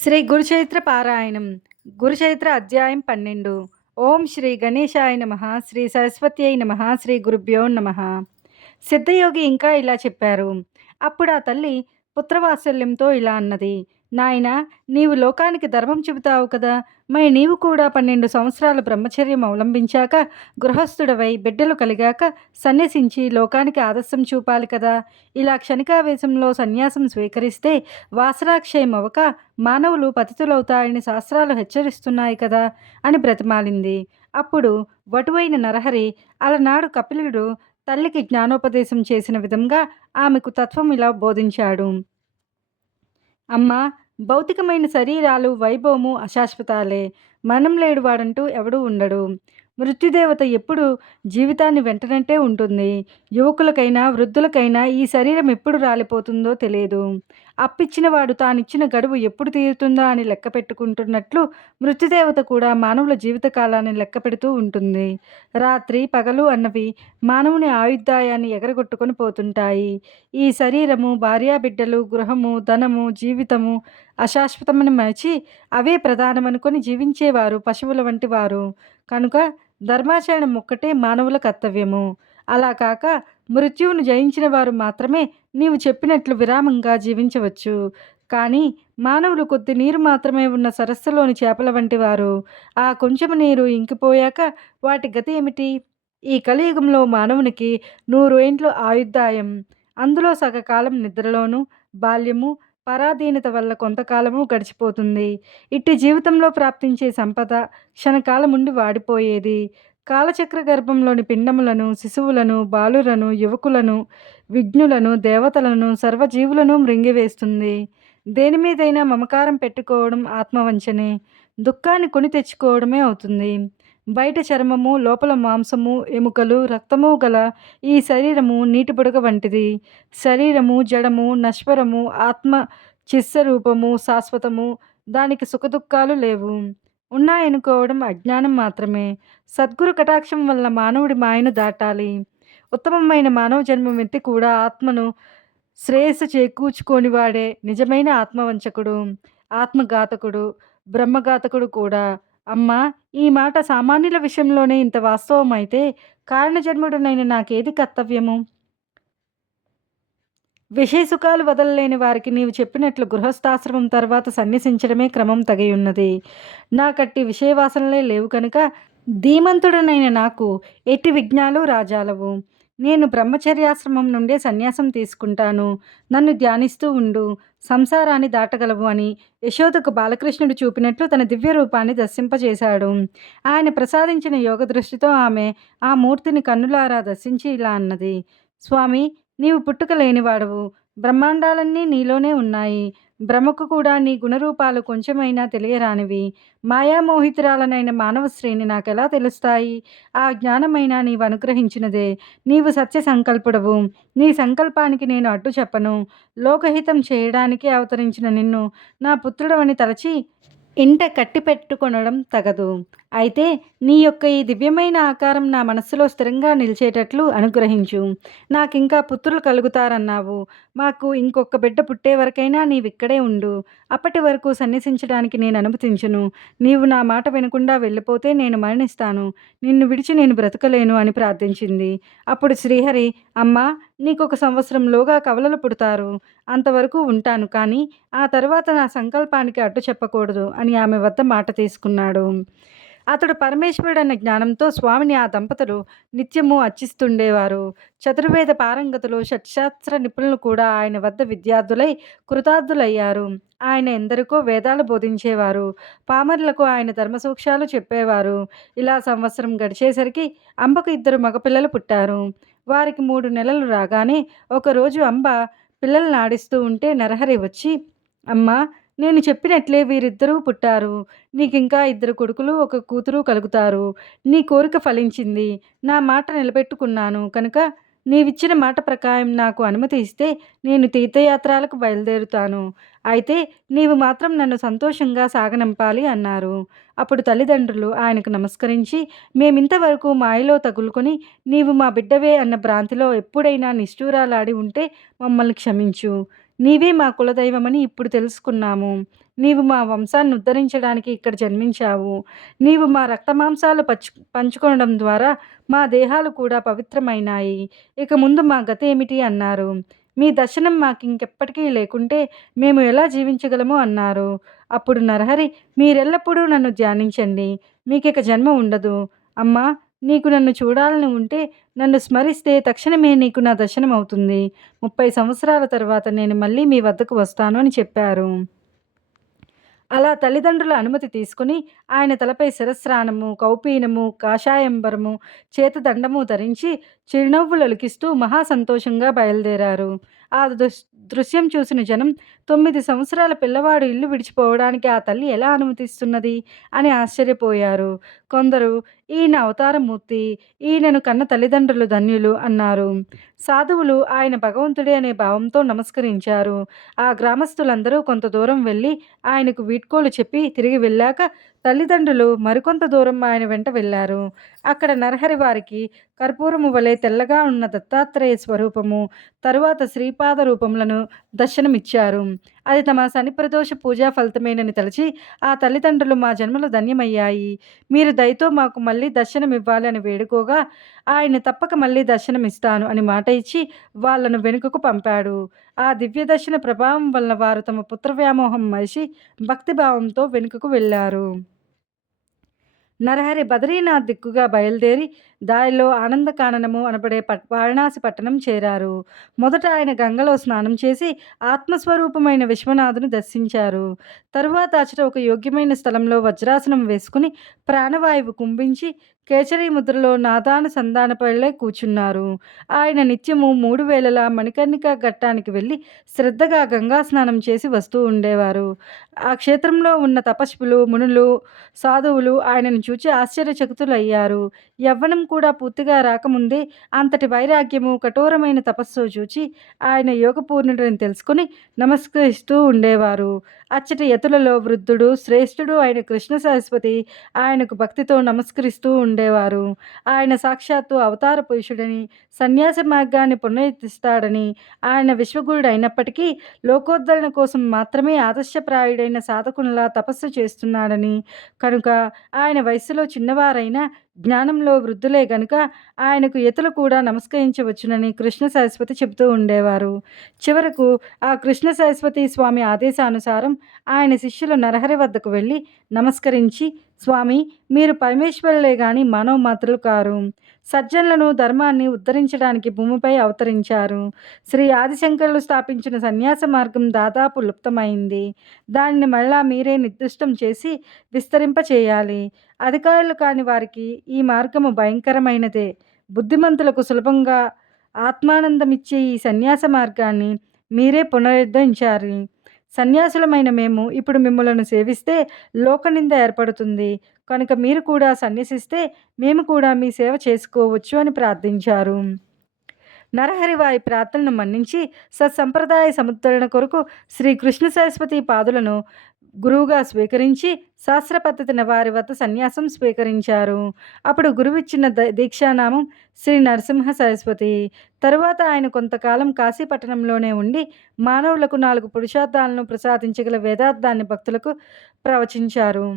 శ్రీ గురుచైత్ర పారాయణం. గురుచైత్ర అధ్యాయం 12. ఓం శ్రీ గణేశాయ నమః. శ్రీ సరస్వత్యై నమః. శ్రీ గురుభ్యో నమః. సిద్ధయోగి ఇంకా ఇలా చెప్పారు. అప్పుడు ఆ తల్లి పుత్రవాత్సల్యంతో ఇలా అన్నది. నాయనా, నీవు లోకానికి ధర్మం చెబుతావు కదా! మరి నీవు కూడా 12 సంవత్సరాలు బ్రహ్మచర్యం అవలంబించాక, గృహస్థుడవై బిడ్డలు కలిగాక సన్యసించి లోకానికి ఆదర్శం చూపాలి కదా! ఇలా క్షణికావేశంలో సన్యాసం స్వీకరిస్తే వాసనాక్షయం అవ్వక మానవులు పతితులవుతాయని శాస్త్రాలు హెచ్చరిస్తున్నాయి కదా అని బ్రతిమాలింది. అప్పుడు వటువైన నరహరి అలనాడు కపిలుడు తల్లికి జ్ఞానోపదేశం చేసిన విధంగా ఆమెకు తత్వం ఇలా బోధించాడు. అమ్మా, భౌతికమైన శరీరాలు వైభవము అశాశ్వతాలే. మరణం లేడువాడంటూ ఎవడూ ఉండడు. మృత్యుదేవత ఎప్పుడు జీవితాన్ని వెంటనంటే ఉంటుంది. యువకులకైనా వృద్ధులకైనా ఈ శరీరం ఎప్పుడు రాలిపోతుందో తెలియదు. అప్పిచ్చినవాడు తానిచ్చిన గడువు ఎప్పుడు తీరుతుందా అని లెక్క పెట్టుకుంటున్నట్లు మృత్యుదేవత కూడా మానవుల జీవితకాలాన్ని లెక్క పెడుతూ ఉంటుంది. రాత్రి పగలు అన్నవి మానవుని ఆయుర్దాయాన్ని ఎగరగొట్టుకొని పోతుంటాయి. ఈ శరీరము, భార్యాబిడ్డలు, గృహము, ధనము, జీవితము అశాశ్వతమని మరచి అవే ప్రధానమనుకొని జీవించేవారు పశువుల వంటి వారు. కనుక ధర్మాచరణం ఒక్కటే మానవుల కర్తవ్యము. అలా కాక మృత్యువును జయించిన వారు మాత్రమే నీవు చెప్పినట్లు విరామంగా జీవించవచ్చు. కానీ మానవులు కొద్ది నీరు మాత్రమే ఉన్న సరస్సులోని చేపల వంటి వారు. ఆ కొంచెము నీరు ఇంకిపోయాక వాటి గతి ఏమిటి? ఈ కలియుగంలో మానవునికి 100 ఏండ్లు ఆయుర్దాయం. అందులో సగకాలం నిద్రలోనూ, బాల్యము, పరాధీనత వల్ల కొంతకాలము గడిచిపోతుంది. ఇట్టి జీవితంలో ప్రాప్తించే సంపద క్షణకాలముండి వాడిపోయేది. కాలచక్ర గర్భంలోని పిండములను, శిశువులను, బాలురను, యువకులను, విజ్ఞులను, దేవతలను, సర్వజీవులను మృంగివేస్తుంది. దేనిమీదైనా మమకారం పెట్టుకోవడం ఆత్మవంచనే. దుఃఖాన్ని కొని తెచ్చుకోవడమే అవుతుంది. బయట చర్మము, లోపల మాంసము, ఎముకలు, రక్తము గల ఈ శరీరము నీటి బుడగ వంటిది. శరీరము జడము, నశ్వరము, ఆత్మ చిస్సరూపము, శాశ్వతము. దానికి సుఖదుఖాలు లేవు. ఉన్నాయనుకోవడం అజ్ఞానం మాత్రమే. సద్గురు కటాక్షం వల్ల మానవుడి మాయను దాటాలి. ఉత్తమమైన మానవ జన్మమెత్తి కూడా ఆత్మను శ్రేయస్సు చేకూర్చుకోనివాడే నిజమైన ఆత్మవంచకుడు, ఆత్మఘాతకుడు, బ్రహ్మఘాతకుడు కూడా. అమ్మా, ఈ మాట సామాన్యుల విషయంలోనే ఇంత వాస్తవమైతే కారణజన్ముడనైన నాకేది కర్తవ్యము? విషయసుఖాలు వదలలేని వారికి నీవు చెప్పినట్లు గృహస్థాశ్రమం తర్వాత సన్యసించడమే క్రమం తగియున్నది. నాకట్టి విషయవాసనలే లేవు కనుక ధీమంతుడనైన నాకు ఎట్టి విఘ్నాలు రాజాలవు. నేను బ్రహ్మచర్యాశ్రమం నుండే సన్యాసం తీసుకుంటాను. నన్ను ధ్యానిస్తూ ఉండు, సంసారాన్ని దాటగలవు అని యశోదకు బాలకృష్ణుడు చూపినట్లు తన దివ్య రూపాన్ని దర్శింపజేశాడు. ఆయన ప్రసాదించిన యోగ దృష్టితో ఆమె ఆ మూర్తిని కన్నులారా దర్శించి ఇలా అన్నది. స్వామి, నీవు పుట్టుక లేనివాడవు. బ్రహ్మాండాలన్నీ నీలోనే ఉన్నాయి. బ్రహ్మకు కూడా నీ గుణరూపాలు కొంచెమైనా తెలియరానివి. మాయామోహితురాలనైన మానవ శ్రేణి నాకెలా తెలుస్తాయి? ఆ జ్ఞానమైనా నీవు అనుగ్రహించినదే. నీవు సత్య సంకల్పుడవు. నీ సంకల్పానికి నేను అడ్డు చెప్పను. లోకహితం చేయడానికి అవతరించిన నిన్ను నా పుత్రుడవని తలచి ఇంట కట్టిపెట్టుకొనడం తగదు. అయితే నీ యొక్క ఈ దివ్యమైన ఆకారం నా మనస్సులో స్థిరంగా నిలిచేటట్లు అనుగ్రహించు. నాకింకా పుత్రులు కలుగుతారన్నావు. మాకు ఇంకొక బిడ్డ పుట్టే వరకైనా నీవిక్కడే ఉండు. అప్పటి వరకు సన్యసించడానికి నేను అనుమతించును. నీవు నా మాట వినకుండా వెళ్ళిపోతే నేను మరణిస్తాను. నిన్ను విడిచి నేను బ్రతకలేను అని ప్రార్థించింది. అప్పుడు శ్రీహరి, అమ్మా, నీకొక సంవత్సరంలోగా కవలలు పుడతారు. అంతవరకు ఉంటాను, కానీ ఆ తర్వాత నా సంకల్పానికి అడ్డు చెప్పకూడదు అని ఆమె వద్ద మాట తీసుకున్నాడు. అతడు పరమేశ్వరుడన్న జ్ఞానంతో స్వామిని ఆ దంపతులు నిత్యము అర్చిస్తుండేవారు. చతుర్వేద పారంగతులు, షట్శాస్త్ర నిపుణులు కూడా ఆయన వద్ద విద్యార్థులై కృతార్థులయ్యారు. ఆయన ఎందరికో వేదాలు బోధించేవారు. పామరులకు ఆయన ధర్మసూక్ష్మాలు చెప్పేవారు. ఇలా సంవత్సరం గడిచేసరికి అంబకు 2 మగపిల్లలు పుట్టారు. వారికి 3 నెలలు రాగానే ఒకరోజు అంబ పిల్లల్ని ఆడిస్తూ ఉంటే నరహరి వచ్చి, అమ్మా, నేను చెప్పినట్లే వీరిద్దరూ పుట్టారు. నీకింకా 2 కొడుకులు, 1 కూతురు కలుగుతారు. నీ కోరిక ఫలించింది. నా మాట నిలబెట్టుకున్నాను కనుక నీవిచ్చిన మాట ప్రకారం నాకు అనుమతి ఇస్తే నేను తీర్థయాత్రలకు బయలుదేరుతాను. అయితే నీవు మాత్రం నన్ను సంతోషంగా సాగనంపాలి అన్నారు. అప్పుడు తల్లిదండ్రులు ఆయనకు నమస్కరించి, మేమింతవరకు మాయలో తగులుకొని నీవు మా బిడ్డవే అన్న భ్రాంతిలో ఎప్పుడైనా నిష్ఠూరాలాడి ఉంటే మమ్మల్ని క్షమించు. నీవే మా కులదైవమని ఇప్పుడు తెలుసుకున్నాము. నీవు మా వంశాన్ని ఉద్ధరించడానికి ఇక్కడ జన్మించావు. నీవు మా రక్తమాంసాలు పంచుకొనడం ద్వారా మా దేహాలు కూడా పవిత్రమైనాయి. ఇక ముందు మా గతేమిటి అన్నారు. మీ దర్శనం మాకింకెప్పటికీ లేకుంటే మేము ఎలా జీవించగలము అన్నారు. అప్పుడు నరహరి, మీరెల్లప్పుడూ నన్ను ధ్యానించండి. మీకిక జన్మ ఉండదు. అమ్మా, నీకు నన్ను చూడాలని ఉంటే నన్ను స్మరిస్తే తక్షణమే నీకు నా దర్శనమవుతుంది. 30 సంవత్సరాల తర్వాత నేను మళ్ళీ మీ వద్దకు వస్తాను అని చెప్పారు. అలా తల్లిదండ్రుల అనుమతి తీసుకుని ఆయన తలపై శిరస్నానము, కౌపీనము, కాషాయంబరము, చేతదండము ధరించి చిరునవ్వులొలికిస్తూ మహా సంతోషంగా బయలుదేరారు. ఆ దృశ్యం చూసిన జనం 9 సంవత్సరాల పిల్లవాడు ఇల్లు విడిచిపోవడానికి ఆ తల్లి ఎలా అనుమతిస్తున్నది అని ఆశ్చర్యపోయారు. కొందరు ఈయన అవతారమూర్తి, ఈయనను కన్న తల్లిదండ్రులు ధన్యులు అన్నారు. సాధువులు ఆయన భగవంతుడే అనే భావంతో నమస్కరించారు. ఆ గ్రామస్తులందరూ కొంత దూరం వెళ్ళి ఆయనకు వీడ్కోలు చెప్పి తిరిగి వెళ్ళాక తల్లిదండ్రులు మరికొంత దూరం ఆయన వెంట వెళ్ళారు. అక్కడ నరహరి వారికి కర్పూరము వలె తెల్లగా ఉన్న దత్తాత్రేయ స్వరూపము, తరువాత శ్రీపాద రూపములను దర్శనమిచ్చారు. అది తమ శనిప్రదోష పూజా ఫలితమేనని తలచి ఆ తల్లిదండ్రులు మా జన్మలు ధన్యమయ్యాయి. మీరు దయతో మాకు మళ్ళీ దర్శనమివ్వాలి అని వేడుకోగా ఆయన తప్పక మళ్ళీ దర్శనమిస్తాను అని మాట ఇచ్చి వాళ్ళను వెనుకకు పంపాడు. ఆ దివ్య దర్శన ప్రభావం వలన వారు తమ పుత్ర వ్యామోహం మరిచి భక్తిభావంతో వెనుకకు వెళ్ళారు. నరహరి బదరీనాథ్ దిక్కుగా బయలుదేరి దారిలో ఆనందకాననము అనబడే వారణాసి పట్టణం చేరారు. మొదట ఆయన గంగలో స్నానం చేసి ఆత్మస్వరూపమైన విశ్వనాథుని దర్శించారు. తరువాత అచట ఒక యోగ్యమైన స్థలంలో వజ్రాసనం వేసుకుని ప్రాణవాయువు కుంభించి కేచరీ ముద్రలో నాదానుసంధానపైలే కూర్చున్నారు. ఆయన నిత్యము 3 వేళలా మణికర్ణికా ఘట్టానికి వెళ్ళి శ్రద్ధగా గంగా స్నానం చేసి వస్తూ ఉండేవారు. ఆ క్షేత్రంలో ఉన్న తపస్వులు, మునులు, సాధువులు ఆయనను చూచి ఆశ్చర్యచకితులయ్యారు. యవ్వనం కూడా పూర్తిగా రాకముందే అంతటి వైరాగ్యము, కఠోరమైన తపస్సు చూచి ఆయన యోగపూర్ణుడని తెలుసుకుని నమస్కరిస్తూ ఉండేవారు. అచ్చటి యతులలో వృద్ధుడు, శ్రేష్ఠుడు అయిన కృష్ణ సరస్వతి ఆయనకు భక్తితో నమస్కరిస్తూ ఉండేవారు. ఆయన సాక్షాత్తు అవతార పురుషుడని, సన్యాస మార్గాన్ని పునరుద్ధరిస్తాడని, ఆయన విశ్వగురుడు అయినప్పటికీ లోకోద్ధరణ కోసం మాత్రమే ఆదర్శప్రాయుడైన సాధకునిలా తపస్సు చేస్తున్నాడని, కనుక ఆయన వయస్సులో చిన్నవారైనా జ్ఞానంలో వృద్ధులే గనుక ఆయనకు యతులు కూడా నమస్కరించవచ్చునని కృష్ణ సరస్వతి చెబుతూ ఉండేవారు. చివరకు ఆ కృష్ణ సరస్వతి స్వామి ఆదేశానుసారం ఆయన శిష్యులు నరహరి వద్దకు వెళ్ళి నమస్కరించి, స్వామి, మీరు పరమేశ్వరులే గాని మానవ మాత్రులు కారు. సజ్జనులను, ధర్మాన్ని ఉద్ధరించడానికి భూమిపై అవతరించారు. శ్రీ ఆదిశంకరులు స్థాపించిన సన్యాస మార్గం దాదాపు లుప్తమైంది. దానిని మళ్ళా మీరే నిర్దిష్టం చేసి విస్తరింపచేయాలి. అధికారులు కాని వారికి ఈ మార్గము భయంకరమైనదే. బుద్ధిమంతులకు సులభంగా ఆత్మానందమిచ్చే ఈ సన్యాస మార్గాన్ని మీరే పునరుద్ధరించాలి. సన్యాసులమైన మేము ఇప్పుడు మిమ్మలను సేవిస్తే లోకనింద ఏర్పడుతుంది. కనుక మీరు కూడా సన్యసిస్తే మేము కూడా మీ సేవ చేసుకోవచ్చు అని ప్రార్థించారు. నరహరి వారి ప్రార్థనను మన్నించి సత్సంప్రదాయ సముద్ధరణ కొరకు శ్రీ కృష్ణ సరస్వతి పాదులను గురువుగా స్వీకరించి శాస్త్ర పద్ధతిన వారి వద్ద సన్యాసం స్వీకరించారు. అప్పుడు గురువిచ్చిన దీక్షానామం శ్రీ నరసింహ సరస్వతి. తరువాత ఆయన కొంతకాలం కాశీపట్టణంలోనే ఉండి మానవులకు 4 పురుషార్థాలను ప్రసాదించగల వేదార్థాన్ని భక్తులకు ప్రవచించారు.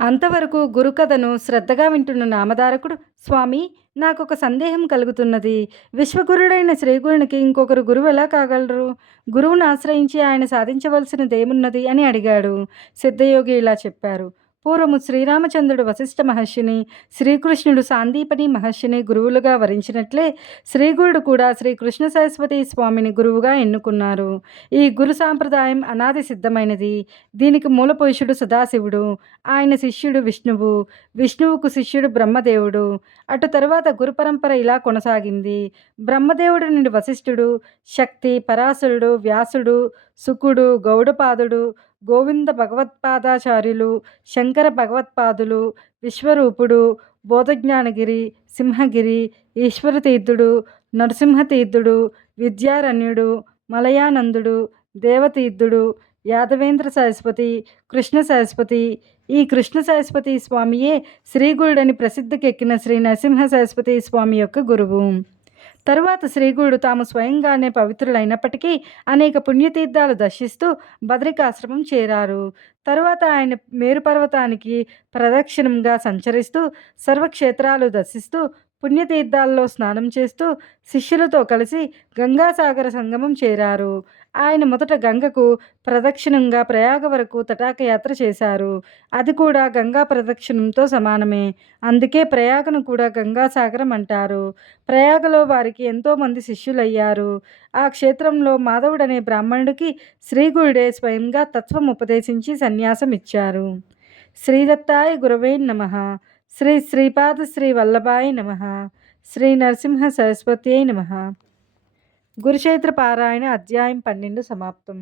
అంతవరకు గురుకథను శ్రద్ధగా వింటున్న నామధారకుడు, స్వామి, నాకొక సందేహం కలుగుతున్నది. విశ్వగురుడైన శ్రీగురునికి ఇంకొకరు గురువు ఎలా కాగలరు? గురువును ఆశ్రయించి ఆయన సాధించవలసినదేమున్నది అని అడిగాడు. సిద్ధయోగి ఇలా చెప్పారు. పూర్వము శ్రీరామచంద్రుడు వశిష్ఠ మహర్షిని, శ్రీకృష్ణుడు సాందీపని మహర్షిని గురువులుగా వరించినట్లే శ్రీగురుడు కూడా శ్రీకృష్ణ సరస్వతి స్వామిని గురువుగా ఎన్నుకున్నారు. ఈ గురు సాంప్రదాయం అనాది సిద్ధమైనది. దీనికి మూలపురుషుడు సదాశివుడు, ఆయన శిష్యుడు విష్ణువు, విష్ణువుకు శిష్యుడు బ్రహ్మదేవుడు. అటు తరువాత గురు పరంపర ఇలా కొనసాగింది. బ్రహ్మదేవుడి నుండి వశిష్ఠుడు, శక్తి, పరాశరుడు, వ్యాసుడు, శుకుడు, గౌడపాదుడు, గోవింద భగవత్పాదాచార్యులు, శంకర భగవత్పాదులు, విశ్వరూపుడు, బోధజ్ఞానగిరి, సింహగిరి, ఈశ్వరతీర్థుడు, నరసింహతీర్థుడు, విద్యారణ్యుడు, మలయానందుడు, దేవతీర్థుడు, యాదవేంద్ర సరస్వతి, కృష్ణ సరస్వతి. ఈ కృష్ణ సరస్వతి స్వామియే శ్రీగురుడని ప్రసిద్ధికెక్కిన శ్రీ నరసింహ సరస్వతి స్వామి యొక్క గురువు. తరువాత శ్రీగురుడు తాము స్వయంగానే పవిత్రులైనప్పటికీ అనేక పుణ్యతీర్థాలు దర్శిస్తూ బదరికాశ్రమం చేరారు. తరువాత ఆయన మేరుపర్వతానికి ప్రదక్షిణంగా సంచరిస్తూ సర్వక్షేత్రాలు దర్శిస్తూ పుణ్యతీర్థాల్లో స్నానం చేస్తూ శిష్యులతో కలిసి గంగాసాగర సంగమం చేరారు. ఆయన మొదట గంగకు ప్రదక్షిణంగా ప్రయాగ వరకు తటాకయాత్ర చేశారు. అది కూడా గంగా ప్రదక్షిణంతో సమానమే. అందుకే ప్రయాగను కూడా గంగాసాగరం అంటారు. ప్రయాగలో వారికి ఎంతోమంది శిష్యులయ్యారు. ఆ క్షేత్రంలో మాధవుడనే బ్రాహ్మణుడికి శ్రీగురుడే స్వయంగా తత్వం ఉపదేశించి సన్యాసం ఇచ్చారు. శ్రీదత్తాయ గురవే నమః. శ్రీ శ్రీపాద శ్రీ వల్లభాయ నమః. శ్రీ నరసింహ సరస్వత్యై నమః. గురుక్షేత్ర పారాయణ అధ్యాయం 12 సమాప్తం.